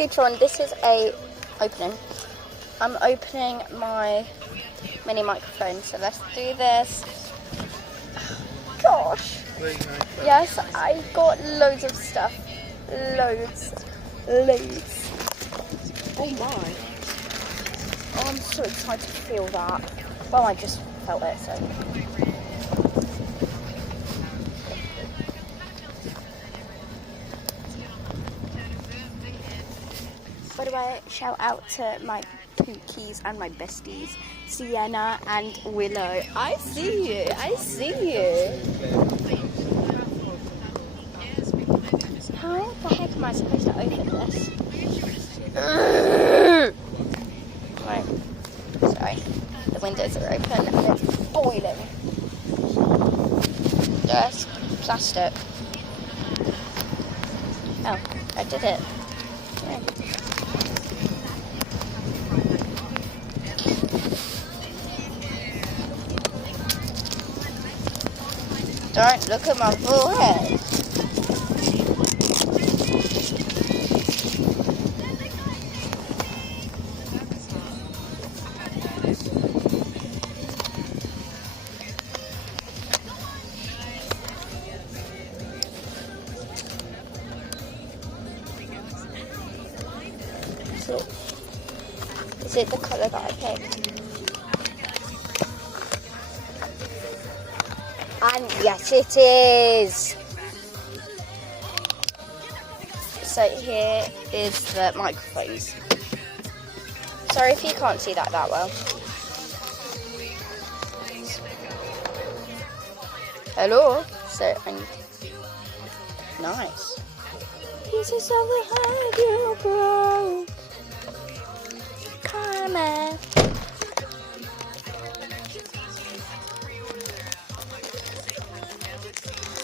feature on. This is a opening. I'm opening my mini microphone, so let's do this. Gosh. Yes, I got loads of stuff. Loads. Oh my. Oh, I'm so excited to feel that. Well, I just felt it, so. By the way, shout out to my pookies and my besties, Sienna and Willow. I see you. How the heck am I supposed to open this? Right. Sorry. The windows are open and it's boiling. Just plastic. Oh, I did it. Yeah. Don't look at my forehead. Is it the colour that I picked? And yes, it is. So here is the microphones. Sorry if you can't see that well. Hello. So nice. Pieces of the heart you broke. Karma.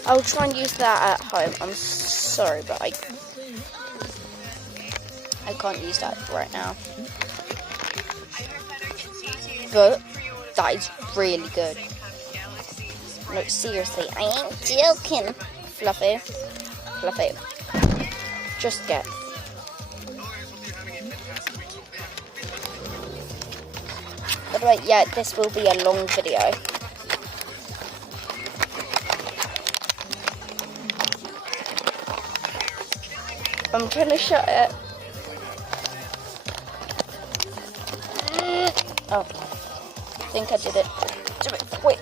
I'll try and use that at home. I'm sorry, but I can't use that right now. But that is really good. No, seriously, I ain't joking. Fluffy. Just get. By the way, yeah, this will be a long video. I'm trying to shut it. Oh, I think I did it. Do it quick.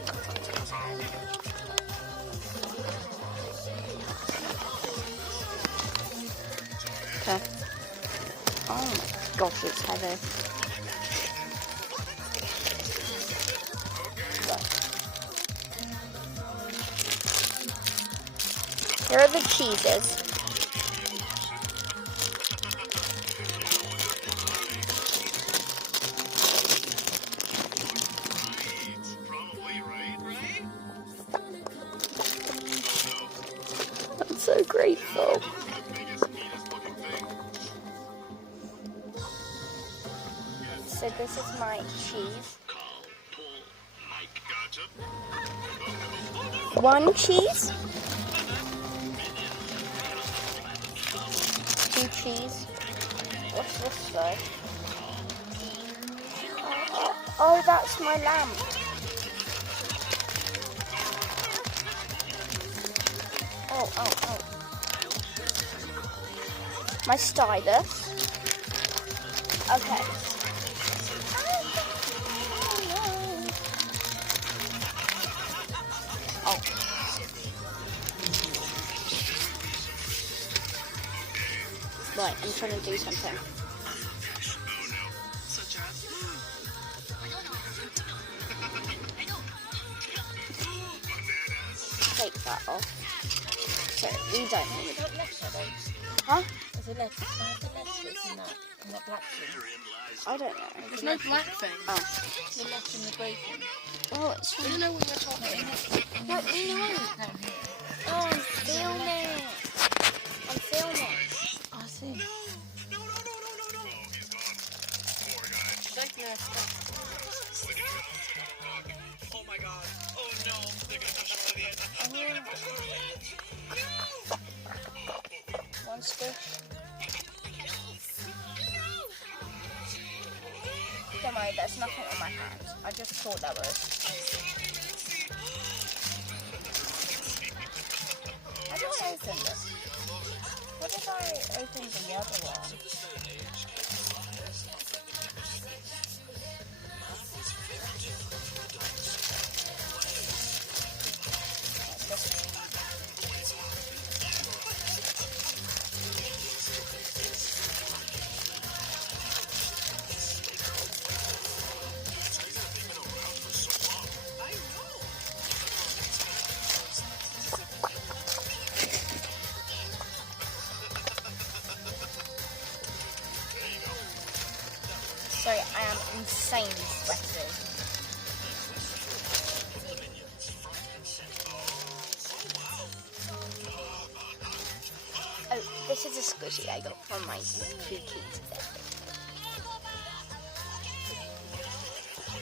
Okay. Oh my gosh, it's heavy. Here are the cheeses. I'm so grateful. So this is my cheese. One cheese. 2 cheese. What's this though? Oh, that's my lamp. Oh. My stylus. Okay. Oh. Right, I'm trying to do something. Take that off. So we don't need. Huh? Is it left? The left in that black thing? I don't know. There's no black thing. Oh. The left and the grey thing. Oh, it's I don't know what you're talking about. no. Oh, I'm filming. I see. Oh my god. Oh no. They're gonna push him to the end. One squish. mind, there's nothing on my hands. I just thought that was. How do I open this? What if I open the other one? Sorry, I am insanely sweaty. Oh, this is a squishy I got from my Pooh Keys bed.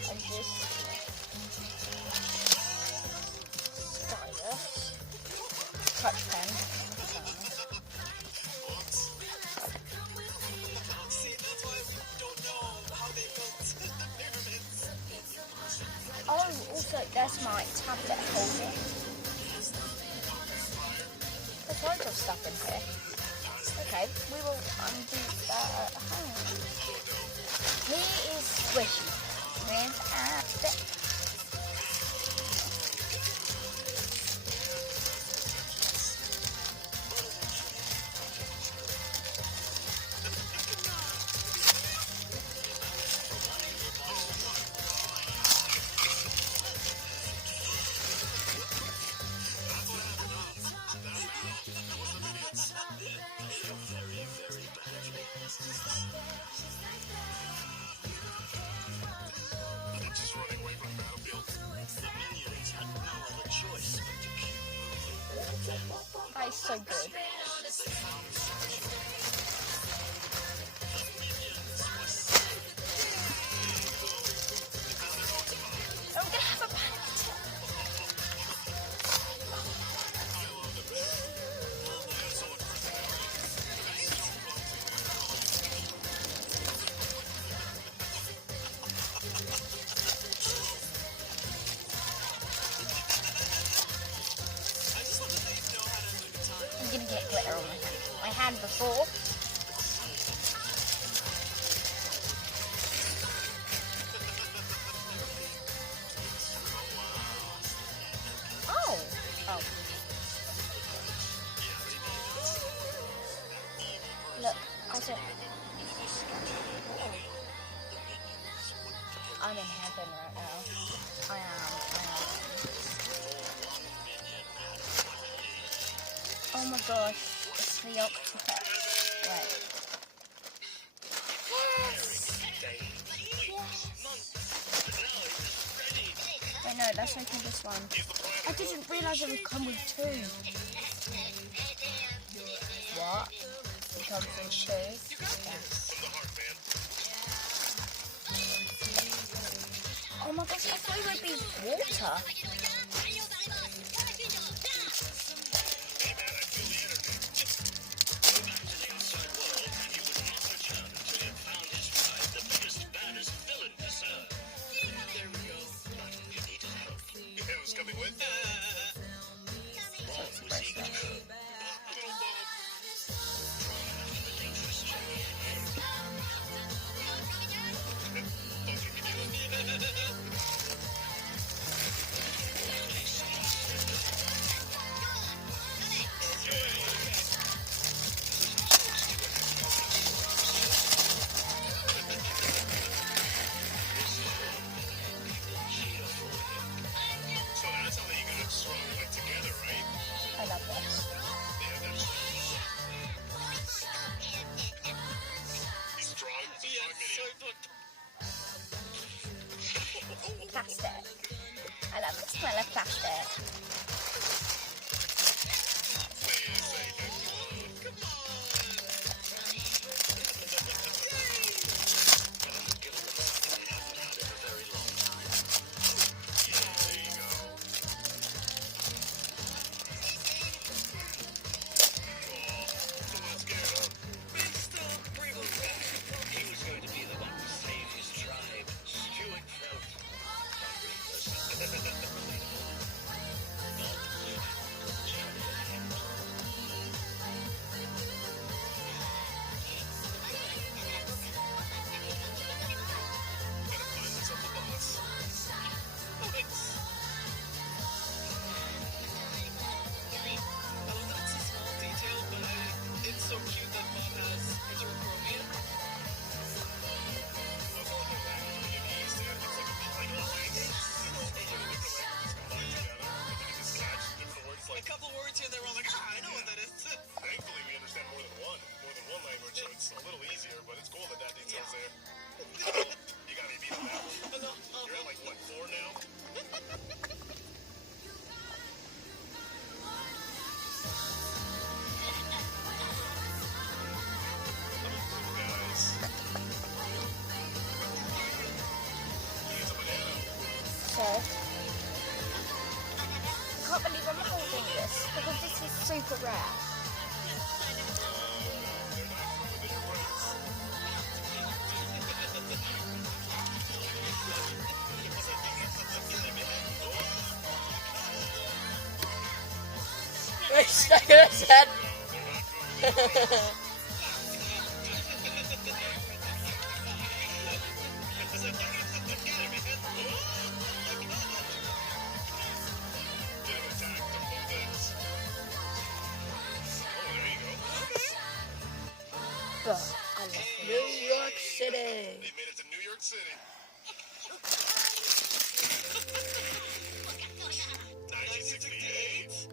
And this stylus, touch pen. Oh, also there's my tablet holder. There's loads of stuff in here. Okay, we will undo that at home. Here is Squishy with a bit. That is so good. I'm gonna have a panic attack. I'm gonna get glitter on my hand. My hand before. Oh. Oh. Look, I said. I'm in heaven right now. I am. Oh my gosh, it's the octopus. Right. Yes! Wait, no, let's open this one. I didn't realise it would come with two. What? It comes with two? Yes. Oh my gosh, I thought it would be water. Coming with this because this is super rare. Stuck in his head. But I love it. New York City. They made it to New York City. 1968.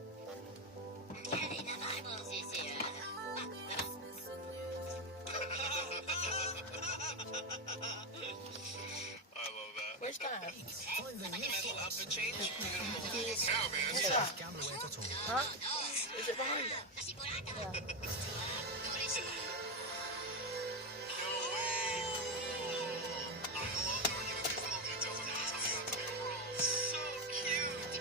I love that. Where's Dad? Outfit change. He's Now, man. Huh? Is it behind us? Yeah. No way. I love how we're getting these little details and it's coming out to the overall. So cute.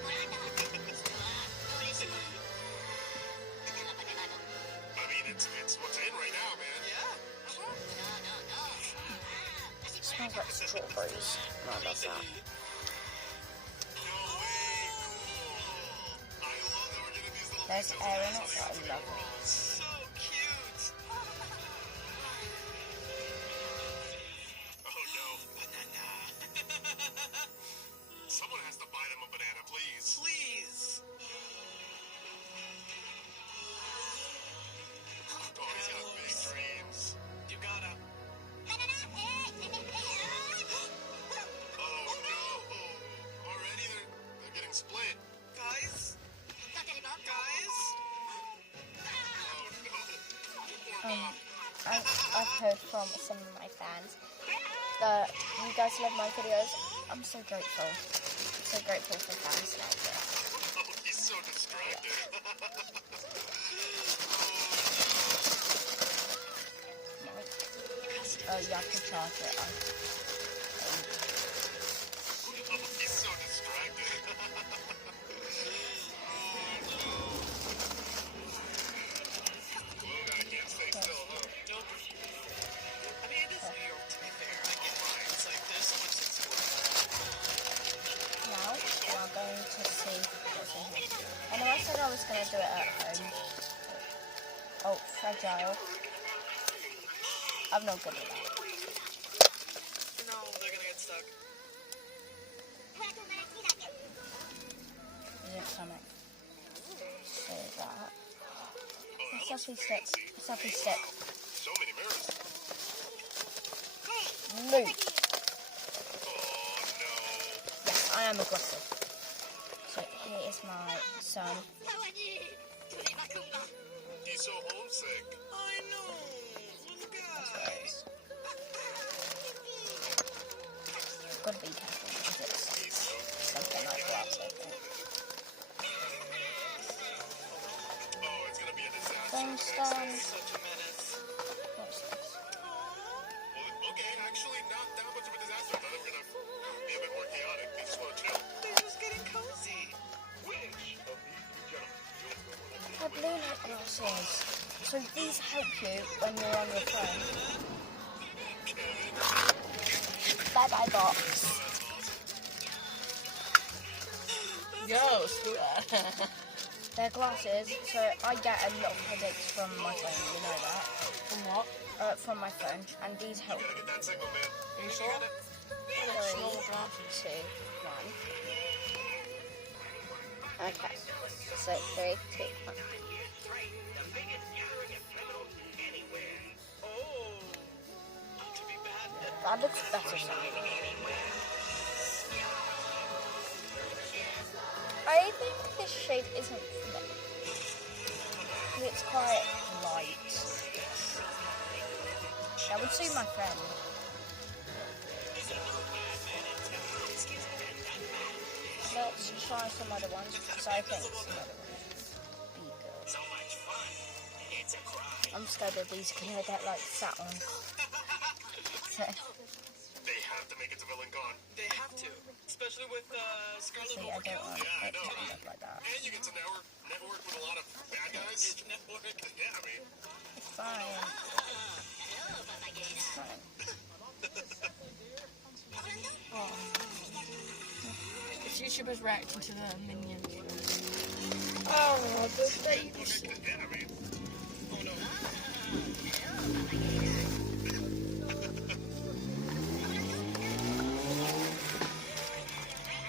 I mean, it's what's in right now, man. Yeah. Smells like strawberries. No, that's not. No way. Cool. I love that we're getting these little There's details air and in it's it, coming out but to I the love it. overall. So cute. Oh no. Banana. Someone has to buy them a banana, please. Please. Oh, he's got big dreams. You gotta. Oh no. Already they're getting split. Guys? Guys? Oh no. I've heard from some of my fans that you guys love my videos. I'm so grateful. So grateful for fans like this. Oh, he's so distracted. Oh, you have to charge it. Oh, he's so distracted. Well, guy can't stay still, huh? Nope. I mean, it is New York, to be fair. I get why. It's like there's so much to explore. Now we are going to see what's in here. I know I said I was going to do it at home. Oh, fragile. I'm not good at that. No, they're gonna get stuck. Is it something? So that. Oh, It's that looks selfie stick. fancy. Selfie stick. So many mirrors. Luke. Oh no. Yes, I am aggressive. So here is my son. He's so homesick. I know. Look at That's that. what it is. Gotta be careful because it's He's so something like glass, I think. Oh, it's gonna be a disaster. Phone the next stand. day. Such a menace. What's this? Well, okay, actually not that much of a disaster. I thought they were gonna be a bit more chaotic. They just want to chill. They're just getting cozy. Which of these two gentlemen? They're blue light glasses. So these help you when you're on your phone. Bye bye box. Yo, screw that. They're glasses, so I get a lot of headaches from my phone, you know that. From what? From my phone, and these help. Gotta get that signal, man. Are you sure? Three, Normal glasses. 2, 1. Okay. So 3, 2, 1. Oh. To be bad. That looks better now. I think this shade isn't thick. It's quite light. That would suit my friend. Let's try some other ones, because I think some other ones would be good. So much fun. It's a crime. I'm scared that these are gonna get like sat on. So, They have to make it to Villain Con. They have to. especially with Scarlet See, I don't Overkill. want Yeah, I it to know. end up like that. And you get to network with a lot of bad guys. Network. Yeah, I mean. It's fine. It's fine. Oh. It's YouTubers reacting to the minions. Oh, the baby shit. Yeah, I mean. Oh no.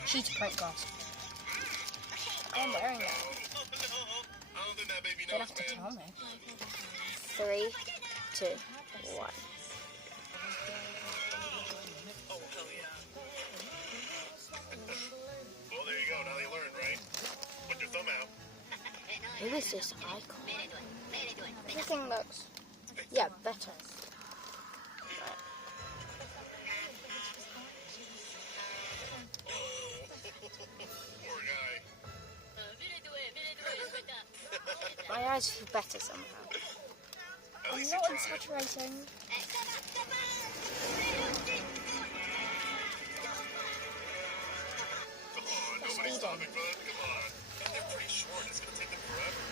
She's a prank glass. I am wearing that. Oh no. I don't think that baby You'll knows, have to man. tell me. 3, 2, 1. Oh, hell yeah. Well, there you go. Now you learned, right? Put your thumb out. Who is this icon? Everything looks, yeah, better. Right. Poor guy. My eyes feel better somehow. At I'm least not you tried. exaggerating. Come on, nobody's Speeding. stopping, bud. Come on. They're pretty short. It's gonna take them forever.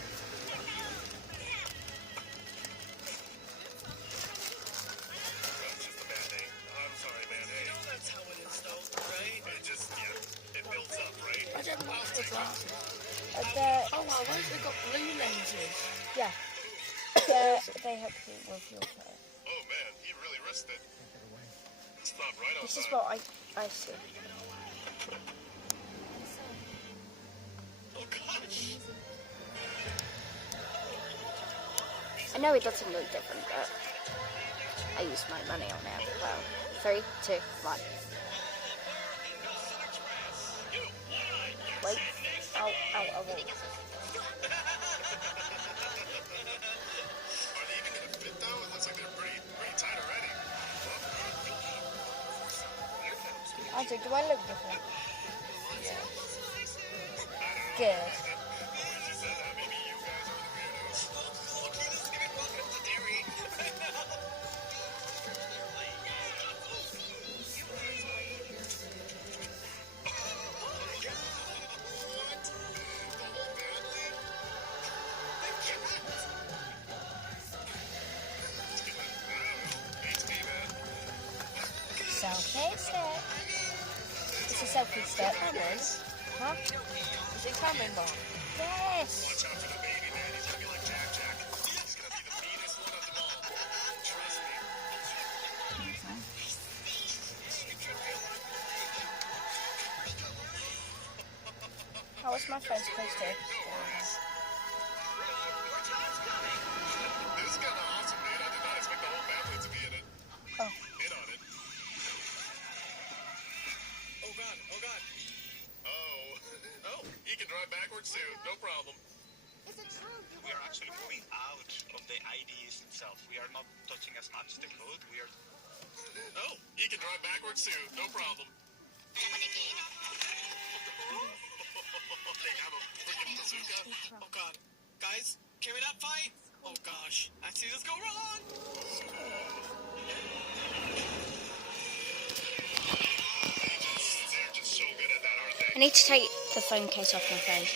That's just a bad day. I'm sorry, man. Hey. You know that's how it is, though, right? It just, yeah, it builds up, right? I don't know what's the glass. Oh, Oh wow, why have they got blue lenses? yeah. They help you with your hair. Oh man, he really risked it. Stop right on This is time. what I see. Oh gosh. I know it doesn't look different, but I use my money on it as well. 3, 2, 1. Wait. Ow, ow, ow, ow. Are they even gonna fit though? It looks like they're pretty tight already. Andrew, do I look different? Good. When she said that, maybe you guys are the weirdos. Okay, this is gonna welcome to Derry. What? The whole family? The cat? Beats me, man. Selfie stick. It's a selfie stick. Cameras? Huh? Is it Cameron Bar? Yes. Watch out for the baby, man. He's gonna be like Jack Jack. He's gonna be the meanest one of them all. Trust me. How was my phone supposed to? No worries. This is kind of awesome, man. I did not expect the whole family to be in it. Oh. In on it. Oh god, oh god. Oh, he can drive backwards too, no problem. We are actually moving out of the IDs itself. We are not touching as much the code. We are. Oh, he can drive backwards too, no problem. They have a freaking bazooka. Oh god, guys, can we not fight? Oh gosh, I see this go wrong. They're just so good at that, aren't they? I need to take the phone case off my phone.